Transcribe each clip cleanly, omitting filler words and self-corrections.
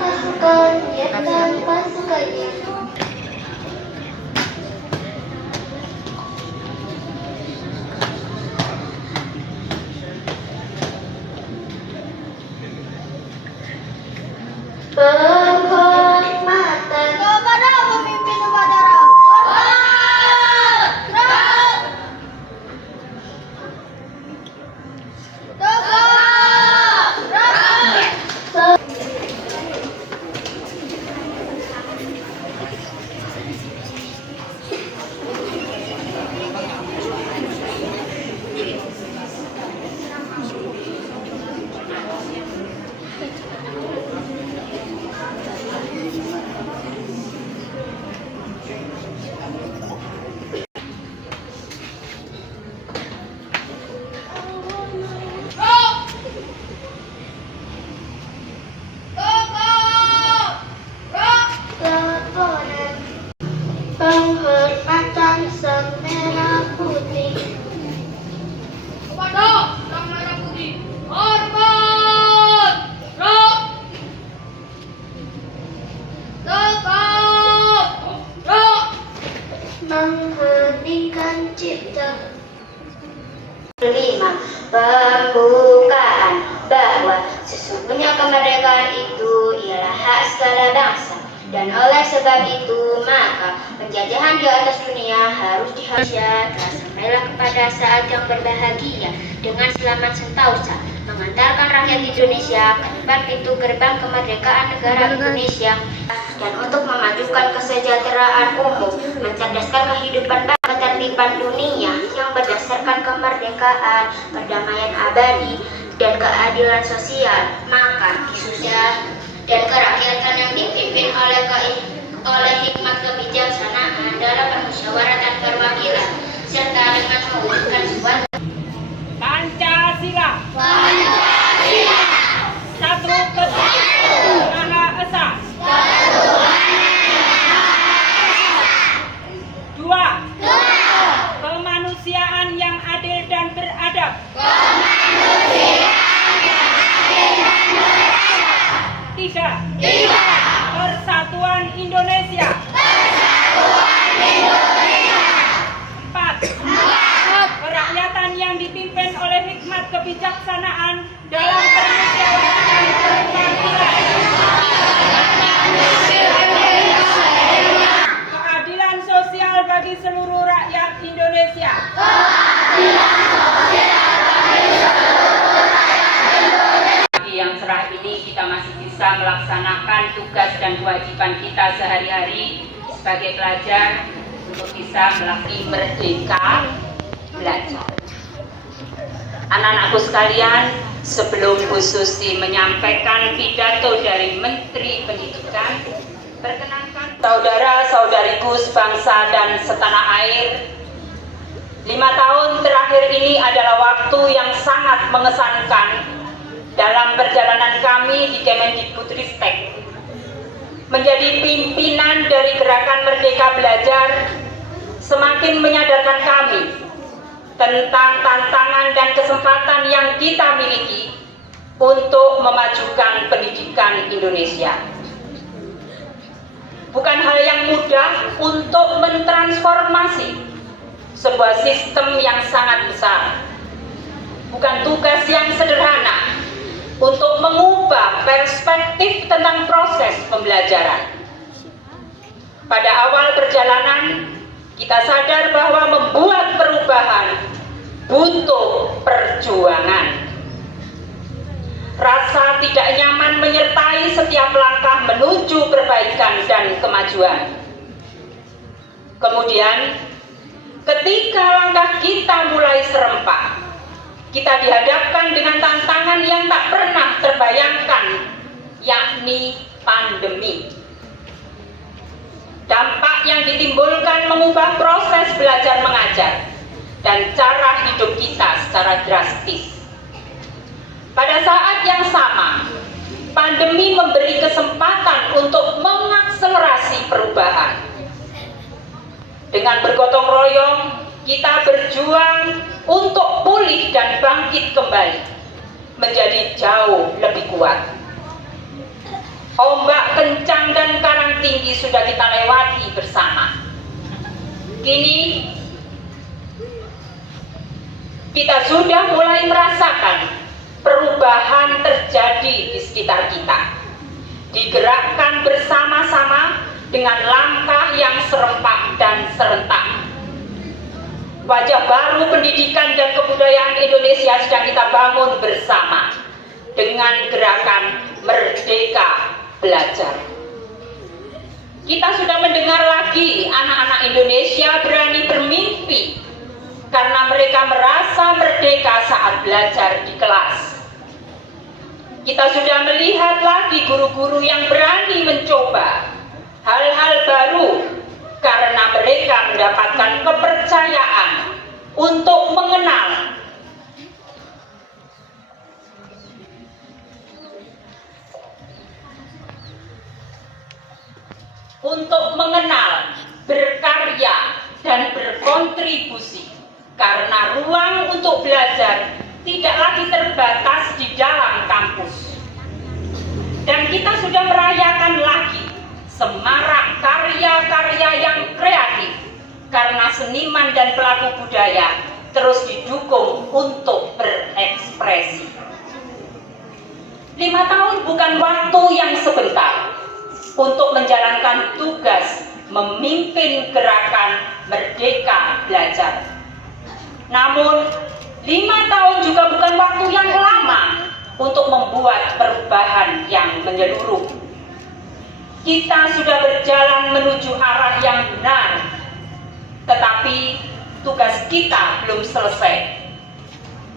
pasukan, niatkan pasukannya. Penghormatan kepada pemimpin upacara. Penghormatan sang merah putih. Kepada sang merah putih, hormat, roh, tegak, roh, Mengheningkan cipta. 5. Pembukaan bahwa sesungguhnya kemerdekaan itu ialah hak segala bangsa, dan oleh sebab itu maka penjajahan di atas dunia harus dihapusnya. Telah sampailah kepada saat yang berbahagia dengan selamat sentausa mengantarkan rakyat Indonesia ke depan pintu gerbang kemerdekaan negara Indonesia, dan untuk memajukan kesejahteraan umum, mencerdaskan kehidupan ketertiban dunia yang berdasarkan kemerdekaan, perdamaian abadi, dan keadilan sosial. Maka khususnya dan kerakyatan yang dipimpin oleh hikmat kebijaksanaan dalam permusyawaratan perwakilan serta dengan mewujudkan suatu Pancasila, satu kesatuan Maha Esa, 2. Kemanusiaan yang adil dan beradab, 3. Persatuan Indonesia, 4. Kerakyatan yang dipimpin oleh hikmat kebijaksanaan dalam permusyawaratan perwakilan, keadilan sosial bagi seluruh rakyat Indonesia. Yang cerah ini kita masih bisa melaksanakan tugas dan kewajiban kita sehari-hari sebagai pelajar untuk bisa melatih merdeka belajar. Anak-anakku sekalian, sebelum Bu Susi menyampaikan pidato dari Menteri Pendidikan, perkenankan saudara-saudariku sebangsa dan setanah air, 5 tahun terakhir ini adalah waktu yang sangat mengesankan dalam perjalanan kami di Kemendikbudristek. Menjadi pimpinan dari Gerakan Merdeka Belajar semakin menyadarkan kami tentang tantangan dan kesempatan yang kita miliki untuk memajukan pendidikan Indonesia. Bukan hal yang mudah untuk mentransformasi sebuah sistem yang sangat besar. Bukan tugas yang sederhana untuk mengubah perspektif tentang proses pembelajaran. Pada awal perjalanan, kita sadar bahwa membuat perubahan butuh perjuangan. Rasa tidak nyaman menyertai setiap langkah menuju perbaikan dan kemajuan. Kemudian, ketika langkah kita mulai serempak, kita dihadapkan dengan tantangan yang tak pernah terbayangkan, yakni pandemi. Dampak yang ditimbulkan mengubah proses belajar mengajar dan cara hidup kita secara drastis. Pada saat yang sama, pandemi memberi kesempatan untuk mengakselerasi perubahan. Dengan bergotong royong, kita berjuang untuk pulih dan bangkit kembali menjadi jauh lebih kuat. Ombak kencang dan karang tinggi sudah kita lewati bersama. Kini kita sudah mulai merasakan perubahan terjadi di sekitar kita. Digerakkan bersama-sama dengan langkah yang serempak dan serentak. Wajah baru pendidikan dan kebudayaan Indonesia sedang kita bangun bersama dengan gerakan Merdeka Belajar. Kita sudah mendengar lagi anak-anak Indonesia berani bermimpi karena mereka merasa merdeka saat belajar di kelas. Kita sudah melihat lagi guru-guru yang berani mencoba hal-hal baru karena mereka mendapatkan kepercayaan untuk mengenal, berkarya, dan berkontribusi. Karena ruang untuk belajar tidak lagi terbatas di dalam kampus. Dan kita sudah merayakan lagi semarak karya-karya yang kreatif karena seniman dan pelaku budaya terus didukung untuk berekspresi. 5 tahun bukan waktu yang sebentar untuk menjalankan tugas memimpin gerakan Merdeka Belajar. Namun 5 tahun juga bukan waktu yang lama untuk membuat perubahan yang menyeluruh. Kita sudah berjalan menuju arah yang benar, tetapi tugas kita belum selesai.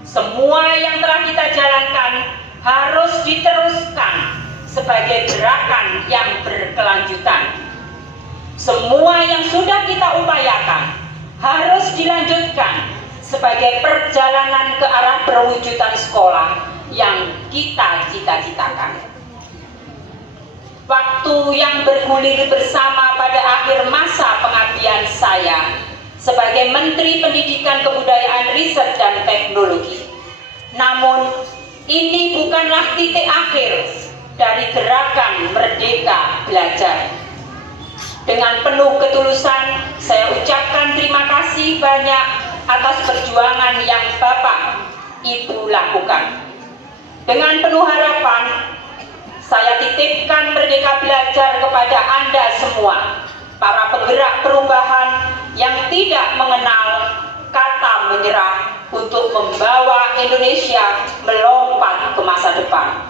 Semua yang telah kita jalankan harus diteruskan sebagai gerakan yang berkelanjutan. Semua yang sudah kita upayakan harus dilanjutkan sebagai perjalanan ke arah perwujudan sekolah yang kita cita-citakan. Waktu yang bergulir bersama pada akhir masa pengabdian saya sebagai Menteri Pendidikan, Kebudayaan, Riset, dan Teknologi. Namun, ini bukanlah titik akhir dari gerakan Merdeka Belajar. Dengan penuh ketulusan, saya ucapkan terima kasih banyak atas perjuangan yang Bapak, Ibu lakukan. Dengan penuh harapan, saya titipkan Merdeka Belajar kepada Anda semua, para penggerak perubahan yang tidak mengenal kata menyerah untuk membawa Indonesia melompat ke masa depan.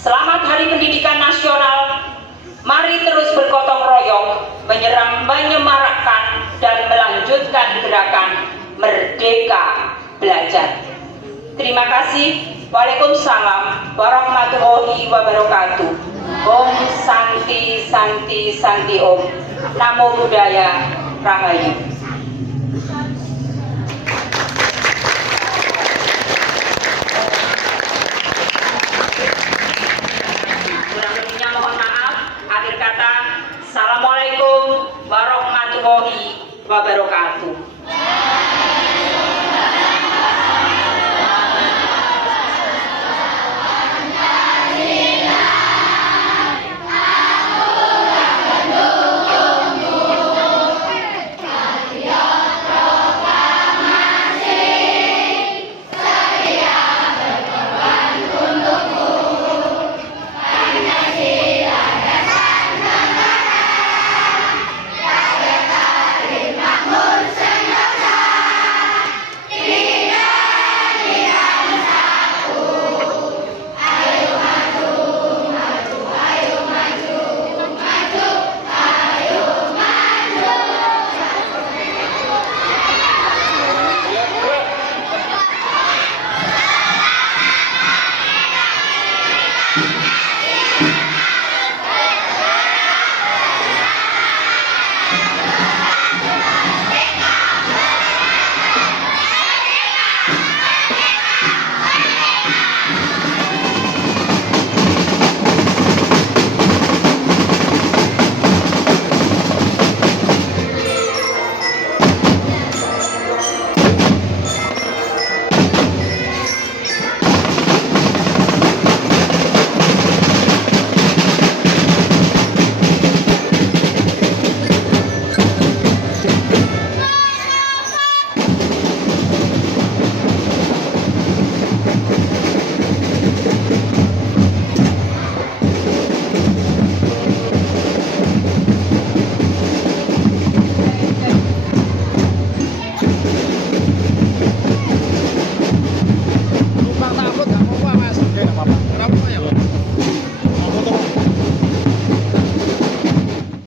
Selamat Hari Pendidikan Nasional. Mari terus bergotong royong, menyemarakkan dan melanjutkan gerakan Merdeka Belajar. Terima kasih. Waalaikumsalam warahmatullahi wabarakatuh. Om Santi Santi Santi Om. Namo Buddhaya Rahayu.